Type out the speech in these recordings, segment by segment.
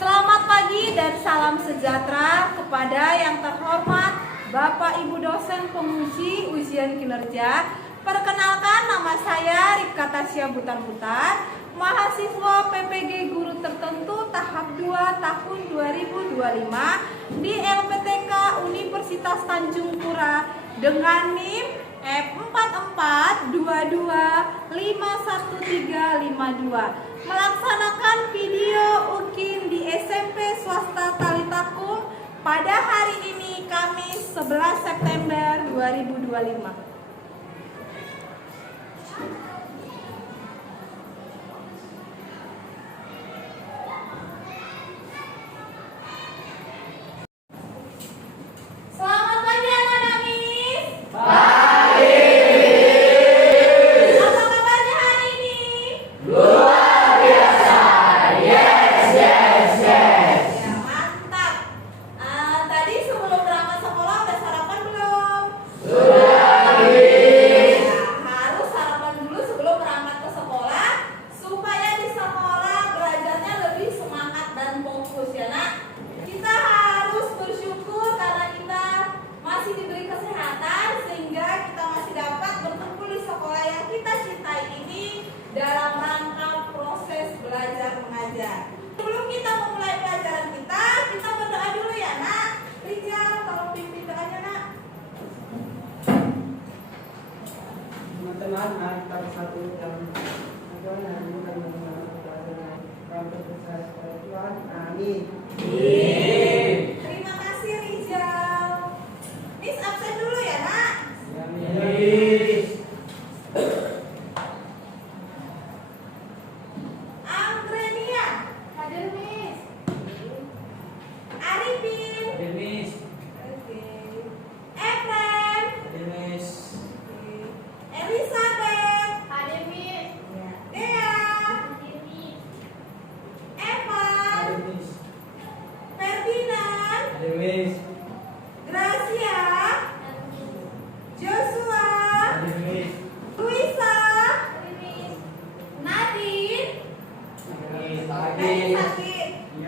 Selamat pagi dan salam sejahtera kepada yang terhormat Bapak Ibu dosen penguji ujian kinerja. Perkenalkan, nama saya Rifka Tasya Butan-Butan, mahasiswa PPG Guru Tertentu tahap 2 tahun 2025 di LPTK Universitas Tanjung Pura dengan NIM F4422513552, melaksanakan video UKIN di SMP Swasta Talitakum pada hari ini Kamis 11 September 2025. Dalam rangka proses belajar mengajar. Sebelum kita memulai pelajaran kita berdoa dulu ya nak. Rijal, tolong pimpin doanya nak. Teman-teman, mari kita bersatu dalam Tuhan. Amin. Terima kasih Rijal. Miss absen dulu ya nak. Amin.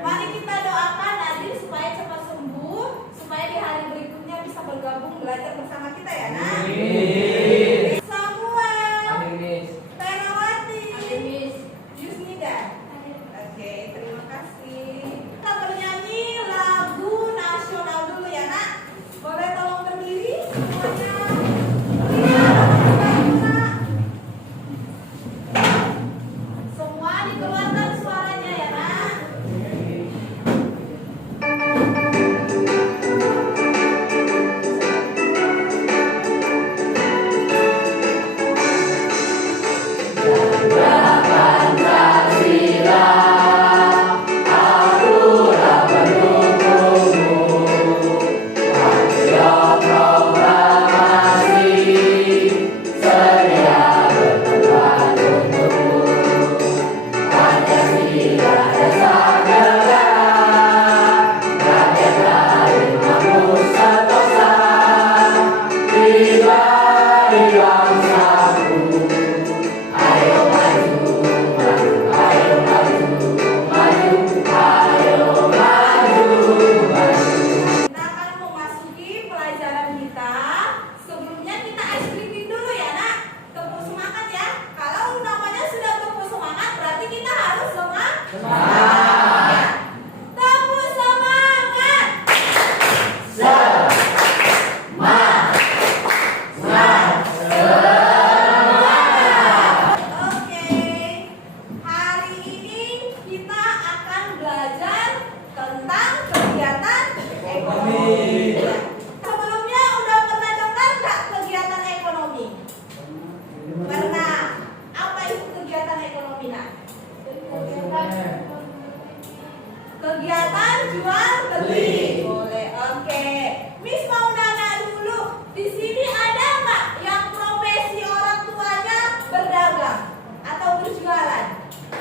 Mari kita doakan Nadine supaya cepat sembuh, supaya di hari berikutnya bisa bergabung belajar bersama kita ya nak. Samuel, Terawati, Yusnida. Oke, terima kasih. Kita bernyanyi lagu nasional dulu ya nak. Boleh tolong berdiri semuanya. Semua dikeluarkan suaranya ya nak. Kegiatan jual beli. Boleh. Oke. Miss mau nanya dulu. Di sini ada nggak yang profesi orang tuanya berdagang atau berjualan?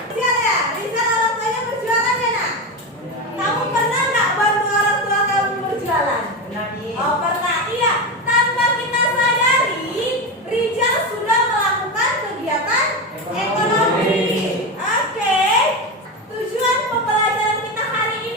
Rizal ya? Rizal orang tuanya berjualan ya nak? Kamu pernah nggak bantu orang tua kamu berjualan? Oh pernah. Iya. Tanpa kita sadari, Rizal sudah melakukan kegiatan ekonomi. Oke. Tujuan pembelajaran kita hari ini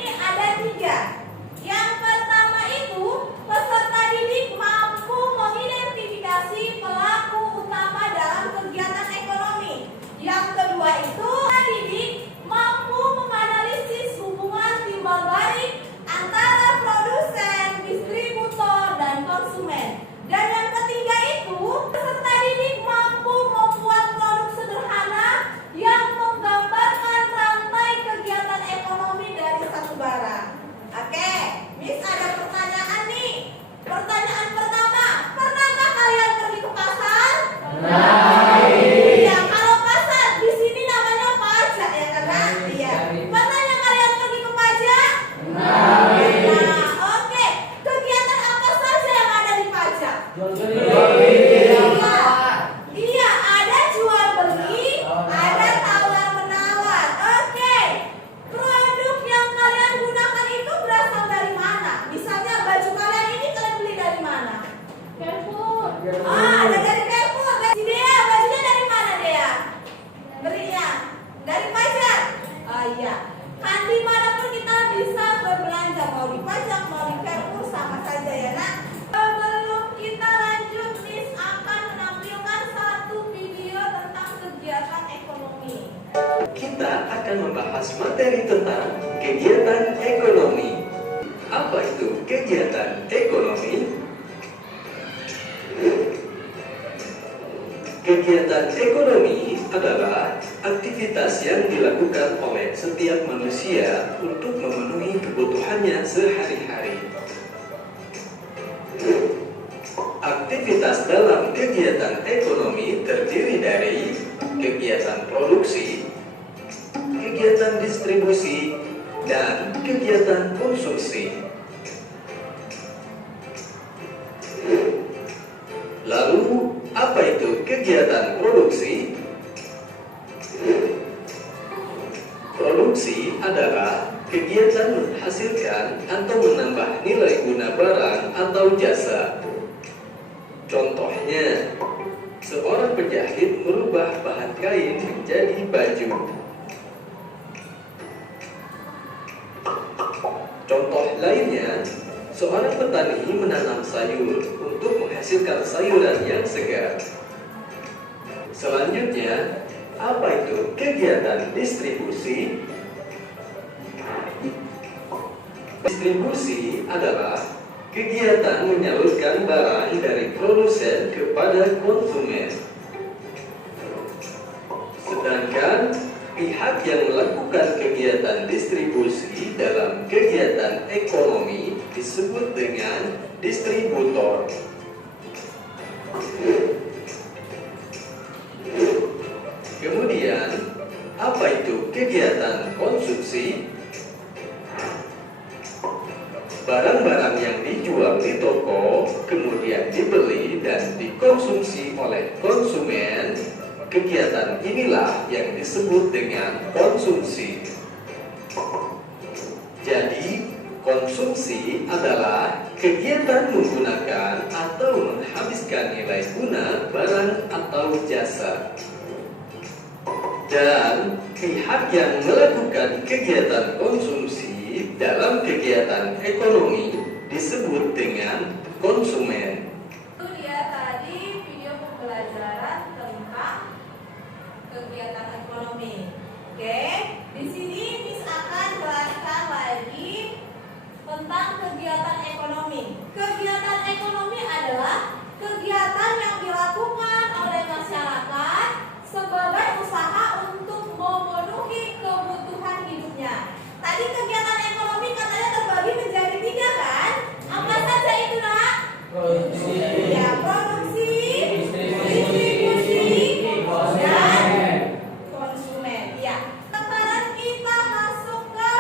ya. Kan dimanapun kita bisa berbelanja, mau di pajak, mau di Carrefour, sama saja ya nak. Sebelum kita lanjut, Miss akan menampilkan satu video tentang kegiatan ekonomi. Kita akan membahas materi tentang kegiatan ekonomi. Apa itu kegiatan ekonomi? Kegiatan ekonomi adalah aktivitas yang dilakukan oleh setiap manusia untuk memenuhi kebutuhannya sehari-hari. Aktivitas dalam kegiatan ekonomi terdiri dari kegiatan produksi, kegiatan distribusi, dan kegiatan konsumsi. Lalu, apa itu kegiatan produksi? Produksi adalah kegiatan menghasilkan atau menambah nilai guna barang atau jasa. Contohnya, seorang penjahit merubah bahan kain menjadi baju. Contoh lainnya, seorang petani menanam sayur untuk menghasilkan sayuran yang segar. Selanjutnya, apa itu kegiatan distribusi? Distribusi adalah kegiatan menyalurkan barang dari produsen kepada konsumen. Sedangkan pihak yang melakukan kegiatan distribusi dalam kegiatan ekonomi disebut dengan distributor. Kemudian, apa itu kegiatan konsumsi? Barang-barang yang dijual di toko kemudian dibeli dan dikonsumsi oleh konsumen. Kegiatan inilah yang disebut dengan konsumsi. Jadi, konsumsi adalah kegiatan menggunakan atau menghabiskan nilai guna barang atau jasa. Dan pihak yang melakukan kegiatan konsumsi dalam kegiatan ekonomi disebut dengan konsumen. Itu dia tadi video pembelajaran tentang kegiatan ekonomi. Oke, di sini Miss akan jelaskan lagi tentang kegiatan ekonomi. Kegiatan ekonomi adalah kegiatan yang dilakukan oleh masyarakat sebagai usaha untuk memenuhi kebutuhan hidupnya. Tadi kegiatan ekonomi katanya terbagi menjadi 3 kan? Apa saja itu nak? Ya, produksi, distribusi, dan konsumen. Ya. Sekarang kita masuk ke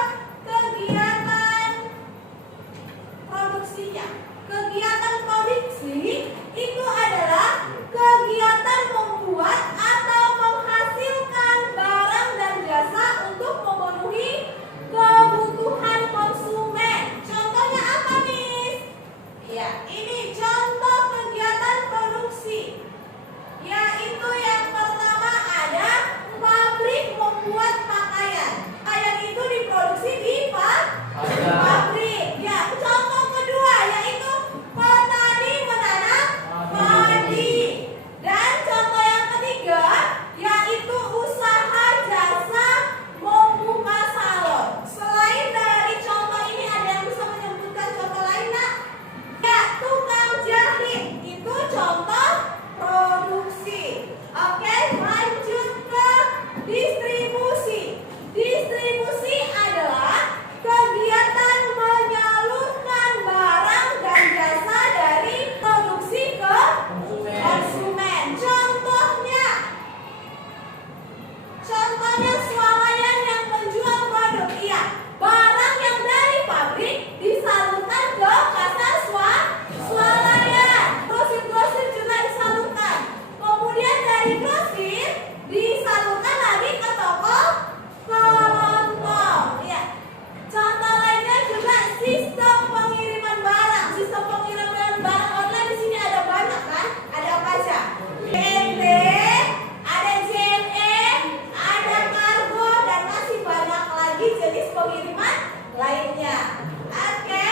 pengiriman lainnya. Oke,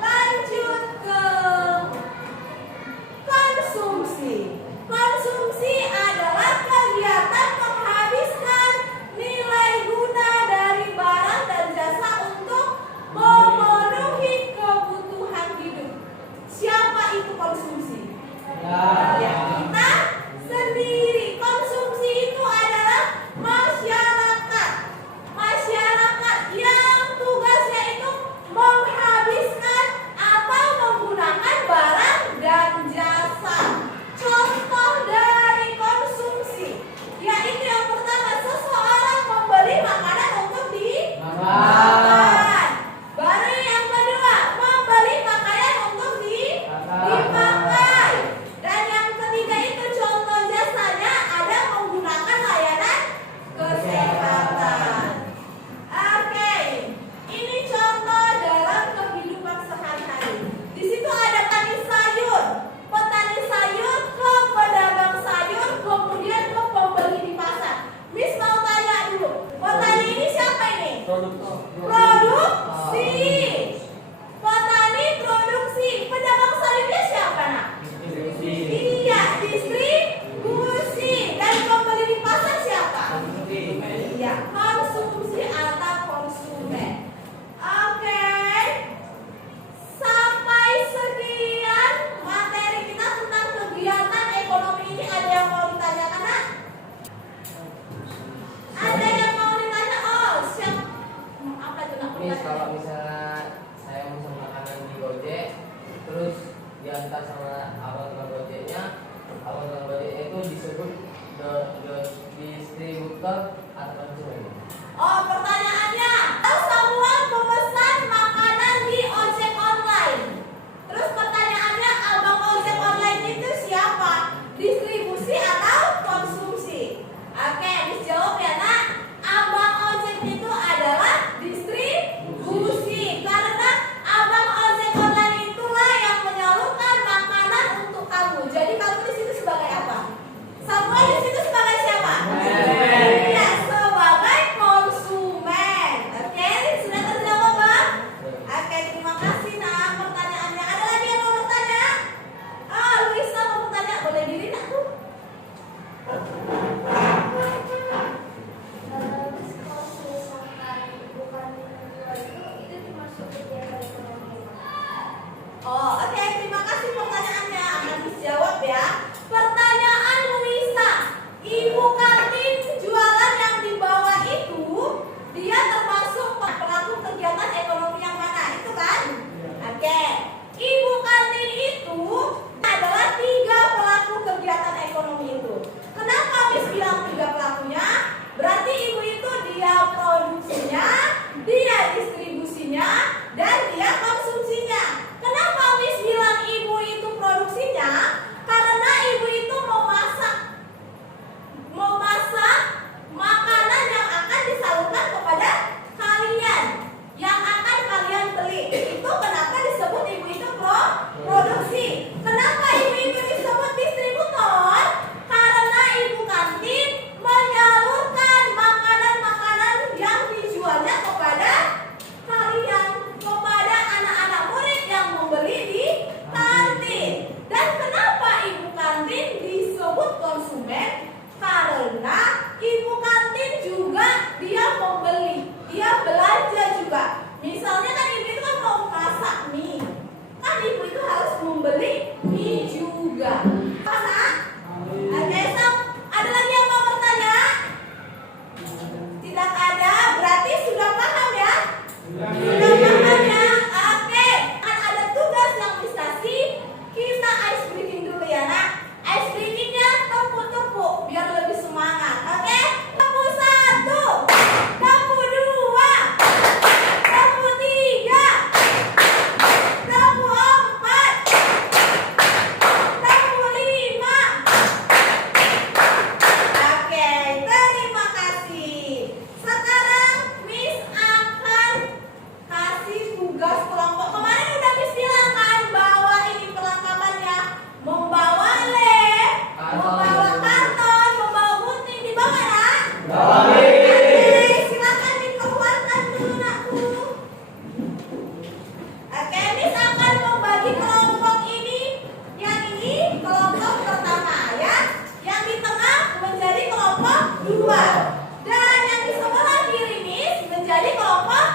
lanjut ke konsumsi. Konsumsi adalah kegiatan menghabiskan nilai guna dari barang dan jasa untuk memenuhi kebutuhan hidup. Siapa itu konsumsi? Ya, kita sendiri. Konsumsi itu adalah masyarakat. Masyarakat yang tugasnya itu menghabiskan atau menggunakan barang dan jasa. Contoh dari konsumsi yaitu yang pertama, seseorang membeli makanan untuk dimakan. Baru yang kedua, membeli pakaian untuk dipakai. Dan yang ketiga itu contoh jasanya ada menggunakan layanan kesehatan. Oke, ini contoh dalam kehidupan sehari-hari. Di situ ada petani sayur. Petani sayur ke pedagang sayur, kemudian ke pembeli di pasar. Miss mau tanya dulu, petani ini siapa ini? Produksi. Petani produksi. Pedagang sayurnya siapa nak? Iya, distribusi. Dan pembeli di pasar siapa? Iya, konsumsi atau konsumen. Oke. Sampai sekian materi kita tentang kegiatan ekonomi ini. Ada yang mau ditanyakan nak? Ada yang mau ditanya? Oh, siap. Apa itu nak? Miss, kalau misalnya saya pesan makanan di Gojek, terus diantar sama abang tukang Gojeknya, abang tukang Gojeknya itu disebut the distributor atau konsumen? Oh, pertanyaannya, semua pemesan makanan di ojek online. Terus pertanyaannya, abang ojek online itu siapa? Distribusi atau konsumsi? Oke, dijawab ya nak. Abang ojek itu adalah distribusi karena abang ojek online itulah yang menyalurkan makanan untuk kamu. Jadi kamu di situ sebagai apa? Samuel di situ sebagai siapa? Ya, sebagai konsumen.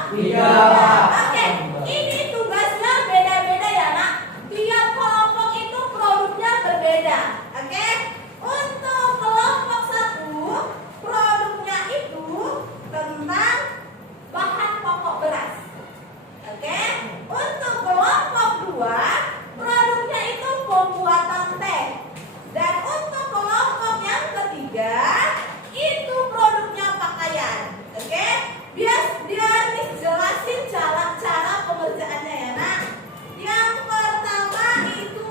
Tiga. Oke, ini tugasnya beda-beda ya nak. Tiap kelompok itu produknya berbeda. Oke, untuk kelompok 1 produknya itu tentang bahan pokok beras. Oke, untuk kelompok 2 produknya itu pembuatan teh. Dan untuk kelompok yang ketiga itu produknya pakaian. Oke, biar jelasin cara pengerjaannya ya nak. Yang pertama itu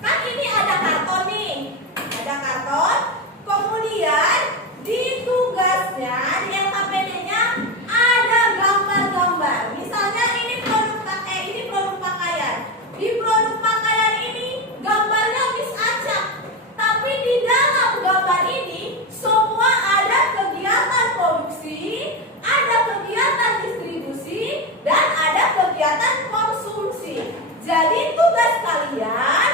kan ini ada karton nih, ada karton. Kemudian di tugasnya di LKPD-nya ada gambar-gambar. Misalnya ini produk pakaian. Di produk pakaian ini gambarnya Miss acak. Tapi di dalam gambar ini semua ada kegiatan produksi, ada kegiatan distribusi, dan ada kegiatan konsumsi. Jadi tugas kalian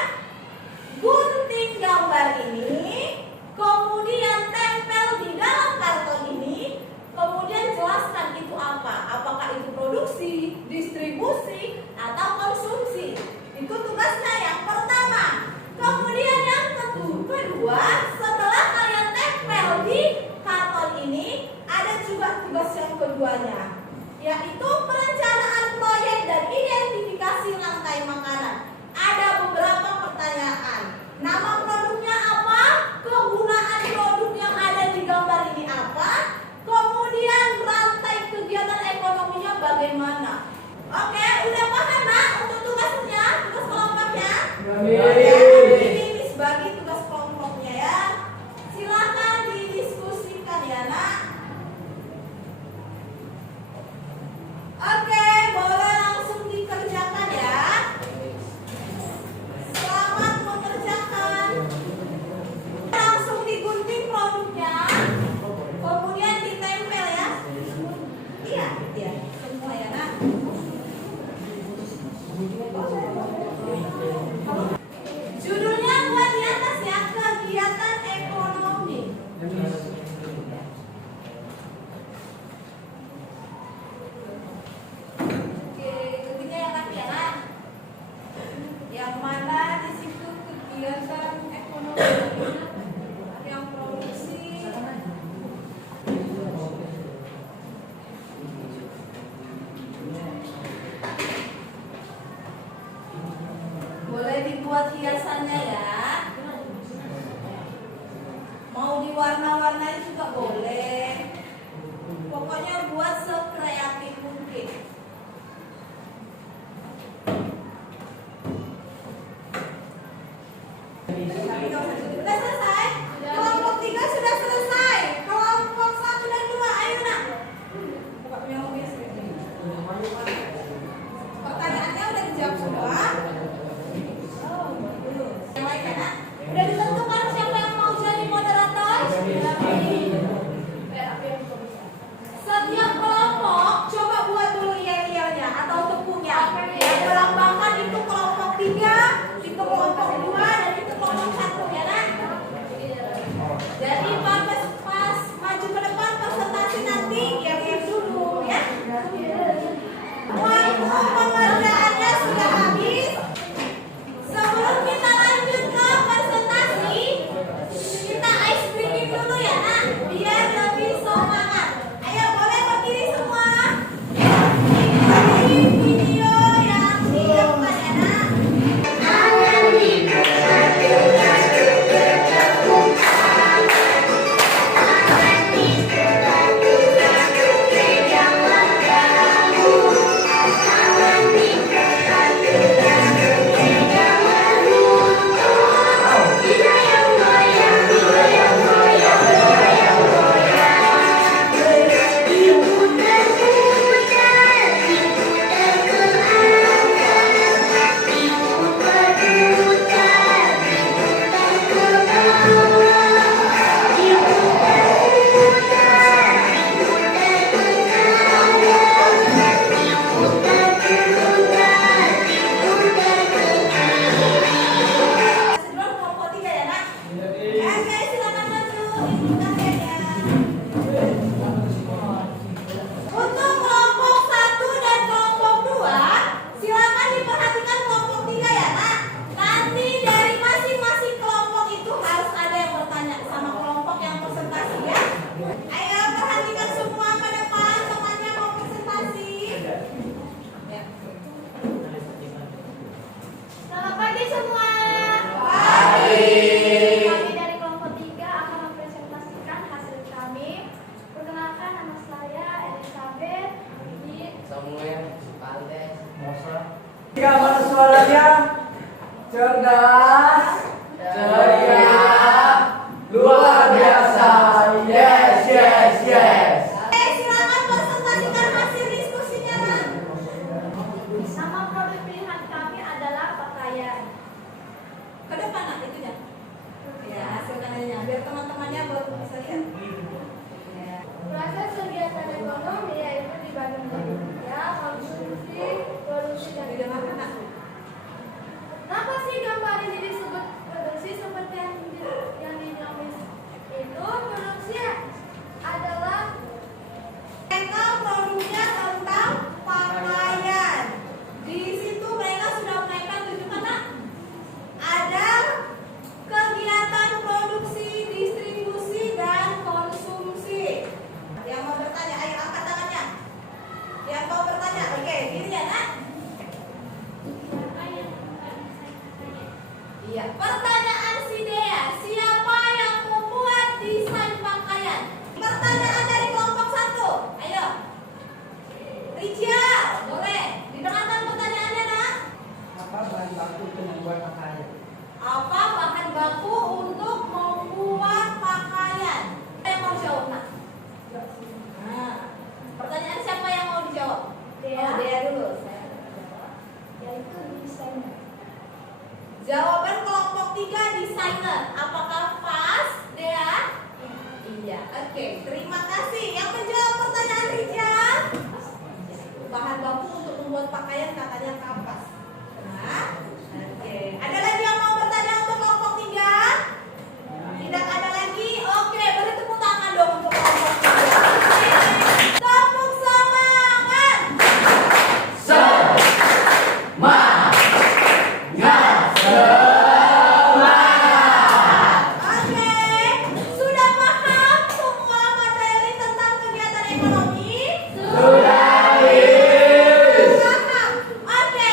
gunting gambar ini, kemudian tempel di dalam karton ini, kemudian jelaskan itu apa. Apakah itu produksi, distribusi, atau konsumsi. Itu tugasnya yang pertama. Kemudian yang kedua, setelah kalian tempel di karton ini, ada juga tugas yang keduanya, yaitu perencanaan proyek dan identifikasi rantai makanan. Ada beberapa pertanyaan. Nama produknya apa? Kegunaan produk yang ada di gambar ini apa? Kemudian rantai kegiatan ekonominya bagaimana? Oke, udah paham nak untuk tugasnya, tugas kelompoknya? Ini sebagai tugas kelompoknya ya. Silakan didiskusikan ya nak. Oke, boleh langsung dikerjakan ya. Selamat mengerjakan. Langsung digunting produknya, kemudian ditempel ya. Iya, semua ya nak. Judulnya buat di atas ya, kegiatan ekonomi. Oke, ketiganya yang laki ya nak. Yang mana di situ kegiatan ekonomi, yang produksi. Boleh dibuat hiasannya ya. Mau diwarna-warnai juga boleh. Pokoknya buat sekreatif mungkin. Sudah selesai? Kelompok 3 sudah selesai. Kelompok 1 dan 2, ayo nak. Pertanyaannya udah dijawab semua. Yang lain ya nak? Udah ditentukan siapa yang mau jadi moderator? Setiap kelompok coba buat dulu yel-yelnya atau tepungnya. Yang melambangkan itu kelompok 3, itu kelompok 2, dan itu kelompok 1 ya nak? Jadi pas maju ke depan presentasi nanti yel-yel dulu ya. Samuel, Sukante, Mosa. Gimana suaranya? Cerdas, ceria, luar biasa. Yes, yes, yes. Silakan presentasikan hasil diskusinya, Nak. Nama produk pilihan kami adalah pakaian. Ke depan, Nak, itunya. Ya, hasil karyanya. Biar teman-temannya bisa lihat. Ya. Proses kegiatan ekonomi yaitu dibagi menjadi ya, konsumsi, produksi, dan Didengarkan, Nak. Kenapa sih gambar ini disebut produksi seperti yang dinamis itu? Produksi adalah Mereka produknya tentang pakaian. Di situ mereka sudah menaikkan tunjukkan, Nak. Ada kegiatan produksi, distribusi, dan konsumsi. Yang mau bertanya, ayo angkat tangannya. Yang mau bertanya, oke, gini ya, Nak. Iya. Pertanyaan si Dea, siapa yang membuat desain pakaian? Pertanyaan dari kelompok 1. Ayo. Rijal, boleh. Didengarkan pertanyaannya, Nak. Apa bahan baku untuk membuat pakaian? Apa bahan baku untuk membuat pakaian? Siapa yang mau jawab, Nak? Nah, pertanyaan siapa yang mau dijawab? Dea. Oh, Dea dulu. yaitu desainer. Jawaban kelompok 3 desainer. Apakah pas, Dea? Iya. Oke, terima kasih. Yang menjawab pertanyaan Rijal, bahan baku untuk membuat pakaian katanya kapas. Nah, oke. Ada lagi yang mau bertanya untuk kelompok 3? Tidak ada lagi. Oke, beri tepuk tangan dong untuk kelompok 3. Tepuk semangat. Oke, sudah paham semua materi tentang kegiatan ekonomi? Sudah paham. Oke,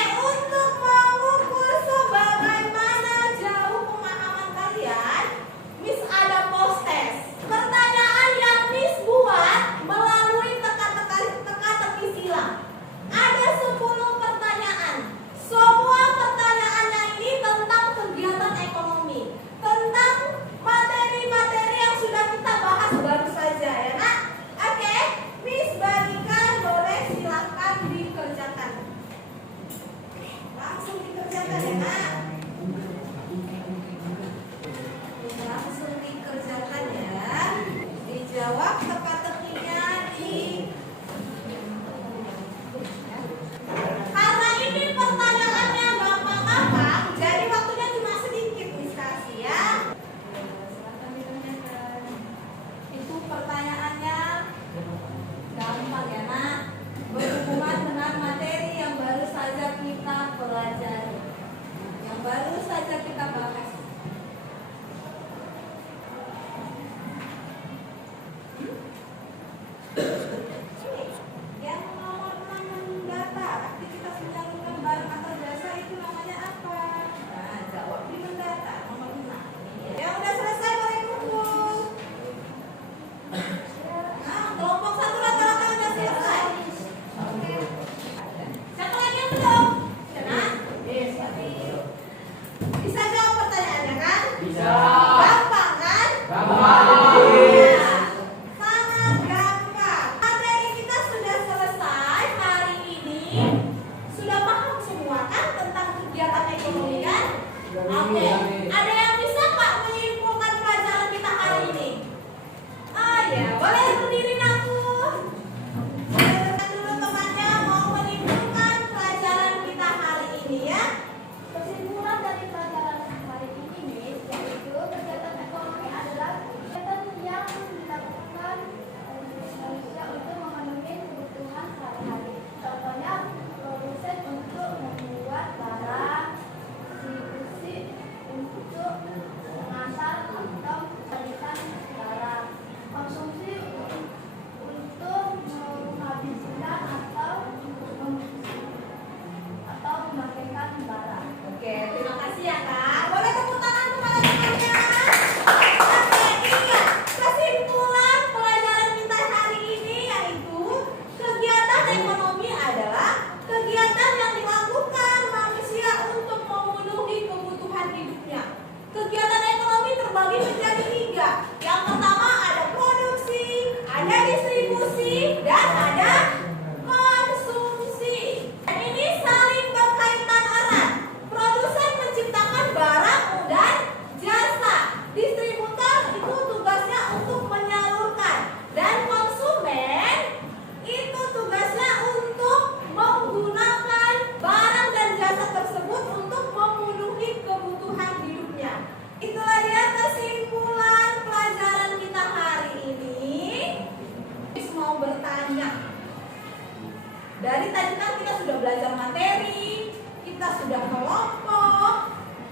Dari tadi kan kita sudah belajar materi, kita sudah kelompok,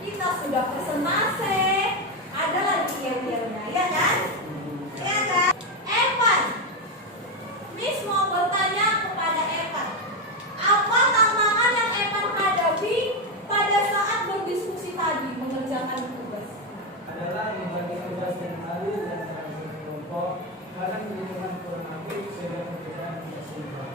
kita sudah presentasi, ada lagi yel-yelnya, ya kan? Ya kan? Evan, Miss mau bertanya kepada Evan, apa tantangan yang Evan hadapi pada saat berdiskusi tadi mengerjakan tugas? Adalah membagi tugas yang adil dan transisi kelompok, kadang dengan kurang aktif sehingga pekerjaan tidak seimbang.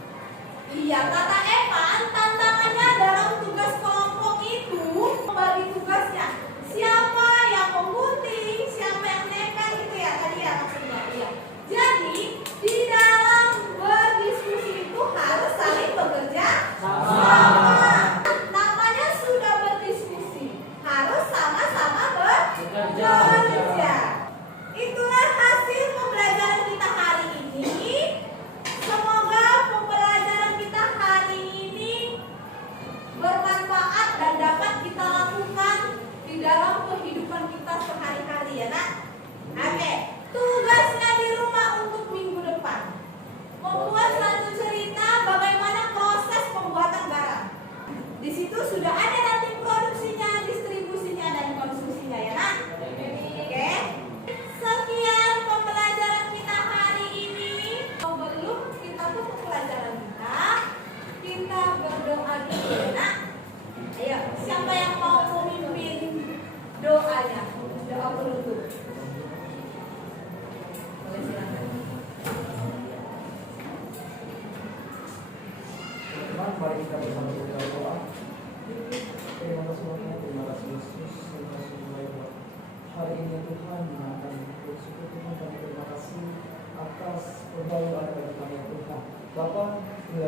Iya, kata Evan, tantangannya dalam tugas kelompok itu membagi tugasnya. Siapa yang menggunting, siapa yang nekan gitu ya tadi ya maksudnya. Iya. Jadi di dalam berdiskusi itu harus saling bekerja sama. Namanya sudah berdiskusi, harus sama-sama bekerja. Itulah hasil pembelajaran kita hari ini. Semoga pembelajaran kita hari ini bermanfaat dan dapat kita lakukan di dalam kehidupan kita sehari-hari ya nak. Oke, tugasnya di rumah untuk minggu depan membuat satu cerita bagaimana proses pembuatan barang. Di situ sudah ada nanti produksinya, distribusinya dan konsumsinya ya nak. Oke. Sekian pembelajaran kita hari ini. Sebelum kita tutup pelajaran kita berdoa dulu ya nak. Ayo, siapa yang mau memimpin doanya? Doa penutup. Boleh silakan. Teman, mari kita bersama berdoa. Terima kasih Tuhan, terima kasih Yesus, terima kasih Tuhan. Hari ini Tuhan akan bersyukur Tuhan, kami terima kasih atas pertolongan dari kami Tuhan. Bapa, bila